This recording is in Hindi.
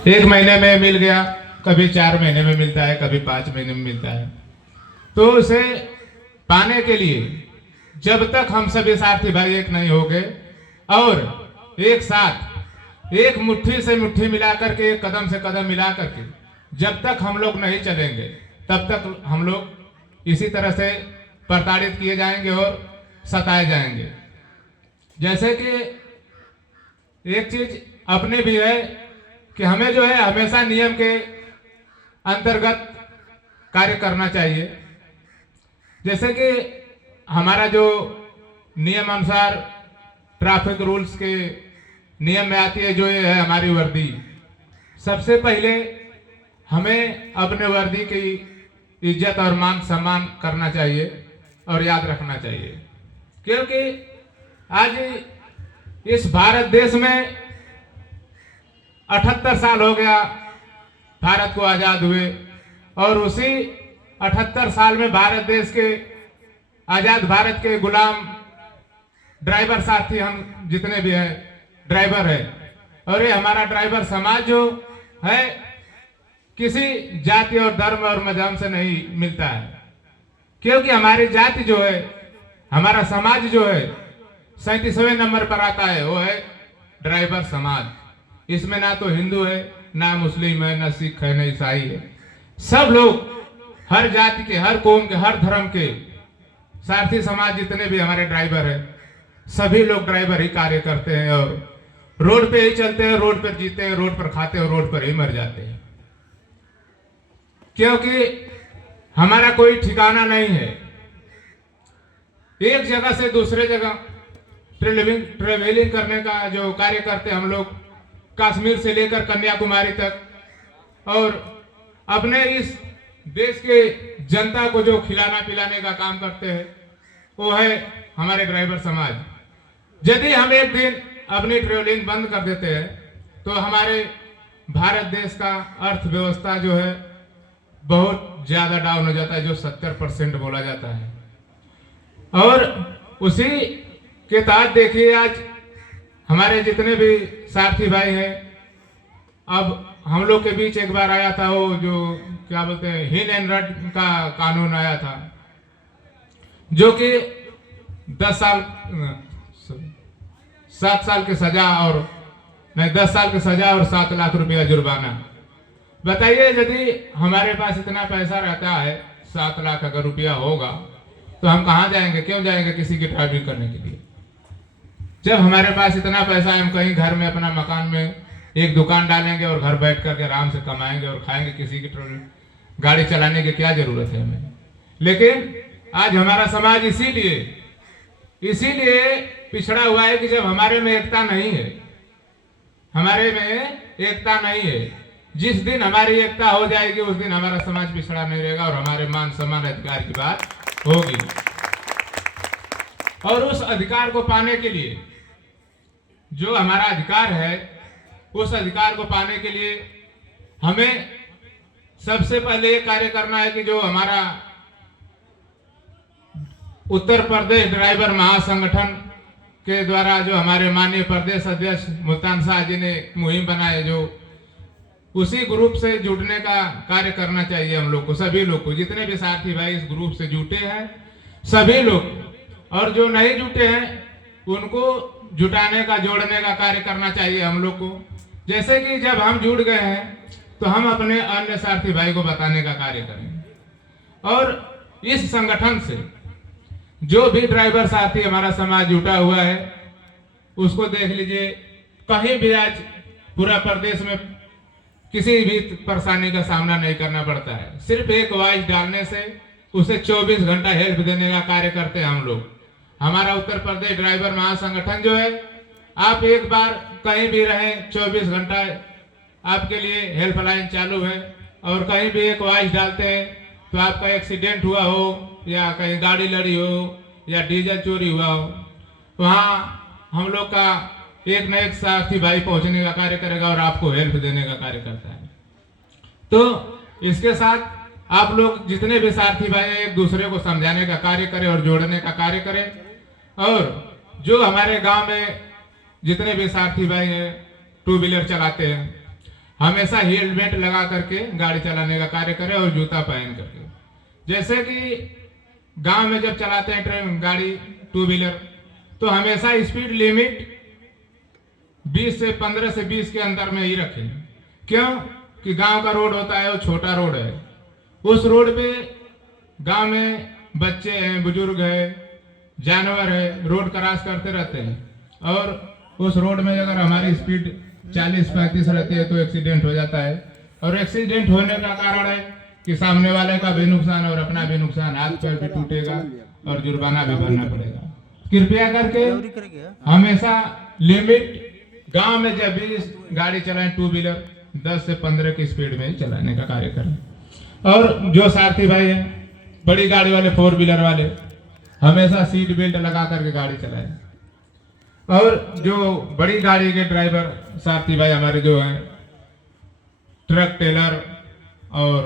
एक महीने में मिल गया, कभी 4 महीने में मिलता है, कभी 5 महीने में मिलता है। तो उसे पाने के लिए जब तक हम सभी साथी भाई एक नहीं होंगे और एक साथ एक मुट्ठी से मुट्ठी मिला करके, एक कदम से कदम मिला करके जब तक हम लोग नहीं चलेंगे, तब तक हम लोग इसी तरह से प्रताड़ित किए जाएंगे और सताए जाएंगे। जैसे कि एक चीज अपने भी है कि हमें जो है हमेशा नियम के अंतर्गत कार्य करना चाहिए। जैसे कि हमारा जो नियम अनुसार ट्रैफिक रूल्स के नियम में आती है, जो ये है हमारी वर्दी। सबसे पहले हमें अपने वर्दी की इज्जत और मान सम्मान करना चाहिए और याद रखना चाहिए, क्योंकि आज इस भारत देश में 78 साल हो गया भारत को आजाद हुए, और उसी 78 साल में भारत देश के आजाद भारत के गुलाम ड्राइवर साथी हम जितने भी हैं ड्राइवर है, और ये हमारा ड्राइवर समाज जो है किसी जाति और धर्म और मजहब से नहीं मिलता है, क्योंकि हमारी जाति जो है, हमारा समाज जो है 37वें नंबर पर आता है, वो है ड्राइवर समाज। इसमें ना तो हिंदू है, ना मुस्लिम है, ना सिख है, ना ईसाई है। सब लोग हर जाति के, हर कौम के, हर धर्म के सारथी समाज जितने भी हमारे ड्राइवर हैं, सभी लोग ड्राइवर ही कार्य करते हैं और रोड पे ही चलते हैं, रोड पर जीते हैं, रोड पर खाते हैं, रोड पर ही मर जाते हैं, क्योंकि हमारा कोई ठिकाना नहीं है। एक जगह से दूसरे जगह ट्रेवलिंग करने का जो कार्य करते हैं हम लोग, कश्मीर से लेकर कन्याकुमारी तक, और अपने इस देश के जनता को जो खिलाना पिलाने का काम करते हैं, वो है हमारे ड्राइवर समाज। यदि हम एक दिन अपनी ट्रेवलिंग बंद कर देते हैं तो हमारे भारत देश का अर्थव्यवस्था जो है बहुत ज्यादा डाउन हो जाता है, जो 70% बोला जाता है। और उसी के तहत देखिए आज हमारे जितने भी साथी भाई हैं, अब हम लोग के बीच एक बार आया था वो जो क्या बोलते हैं हिन एंड रन का कानून आया था, जो कि 7 साल की सजा और नहीं 10 साल की सजा और 7 लाख रुपया जुर्माना। बताइए यदि हमारे पास इतना पैसा रहता है, 7 लाख अगर रुपया होगा, तो हम कहाँ जाएंगे, क्यों जाएंगे किसी की ड्राइविंग करने के लिए। जब हमारे पास इतना पैसा है, हम कहीं घर में अपना मकान में एक दुकान डालेंगे और घर बैठ करके आराम से कमाएंगे और खाएंगे, किसी की गाड़ी चलाने की क्या जरूरत है हमें। लेकिन आज हमारा समाज इसीलिए पिछड़ा हुआ है कि जब हमारे में एकता नहीं है, हमारे में एकता नहीं है। जिस दिन हमारी एकता हो जाएगी उस दिन हमारा समाज पिछड़ा नहीं रहेगा और हमारे मान सम्मान अधिकार की बात होगी। और उस अधिकार को पाने के लिए, जो हमारा अधिकार है, उस अधिकार को पाने के लिए हमें सबसे पहले ये कार्य करना है कि जो हमारा उत्तर प्रदेश ड्राइवर महासंगठन के द्वारा जो हमारे माननीय प्रदेश अध्यक्ष मुल्तान शाह जी ने मुहिम बनाए, जो उसी ग्रुप से जुड़ने का कार्य करना चाहिए हम लोग को, सभी लोग को। जितने भी साथी भाई इस ग्रुप से जुटे हैं सभी लोग, और जो नहीं जुटे हैं उनको जुटाने का, जोड़ने का कार्य करना चाहिए हम लोग को। जैसे कि जब हम जुड़ गए हैं तो हम अपने अन्य साथी भाई को बताने का कार्य करेंगे। और इस संगठन से जो भी ड्राइवर साथी हमारा समाज जुटा हुआ है, उसको देख लीजिए, कहीं भी आज पूरा प्रदेश में किसी भी परेशानी का सामना नहीं करना पड़ता है। सिर्फ एक वॉइस डालने से उसे 24 घंटा हेल्प देने का कार्य करते हैं हम लोग। हमारा उत्तर प्रदेश ड्राइवर महासंगठन जो है, आप एक बार कहीं भी रहें, 24 घंटा आपके लिए हेल्पलाइन चालू है। और कहीं भी एक वॉइस डालते हैं तो आपका एक्सीडेंट हुआ हो या कहीं गाड़ी लड़ी हो या डीजल चोरी हुआ हो, वहाँ हम लोग का एक न एक साथी भाई पहुंचने का कार्य करेगा और आपको हेल्प देने का कार्य करता है। तो इसके साथ आप लोग जितने भी साथी भाई एक दूसरे को समझाने का कार्य करें और जोड़ने का कार्य करें। और जो हमारे गांव में जितने भी साथी भाई हैं 2 व्हीलर चलाते हैं, हमेशा हेलमेट लगा करके गाड़ी चलाने का कार्य करें और जूता पहन करके। जैसे कि गांव में जब चलाते हैं ट्रेन गाड़ी टू व्हीलर, तो हमेशा स्पीड लिमिट 20 से 15 से 20 के अंदर में ही रखें। क्यों कि गांव का रोड होता है वो छोटा रोड है, उस रोड पे गांव में बच्चे हैं, बुजुर्ग है, जानवर है, रोड क्रॉस करते रहते हैं, और उस रोड में अगर हमारी स्पीड 40-35 रहती है तो एक्सीडेंट हो जाता है। और एक्सीडेंट होने का कारण है कि सामने वाले का भी नुकसान और अपना भी नुकसान, हाथ पैर भी टूटेगा और जुर्माना भी भरना पड़ेगा। कृपया करके हमेशा लिमिट गांव में जब भी गाड़ी चलाएं टू व्हीलर 10 से 15 की स्पीड में ही चलाने का कार्य करें। और जो सारथी भाई हैं, बड़ी गाड़ी वाले, 4 व्हीलर वाले, हमेशा सीट बेल्ट लगा करके गाड़ी चलाएं। और जो बड़ी गाड़ी के ड्राइवर साथी भाई हमारे जो हैं, ट्रक टेलर और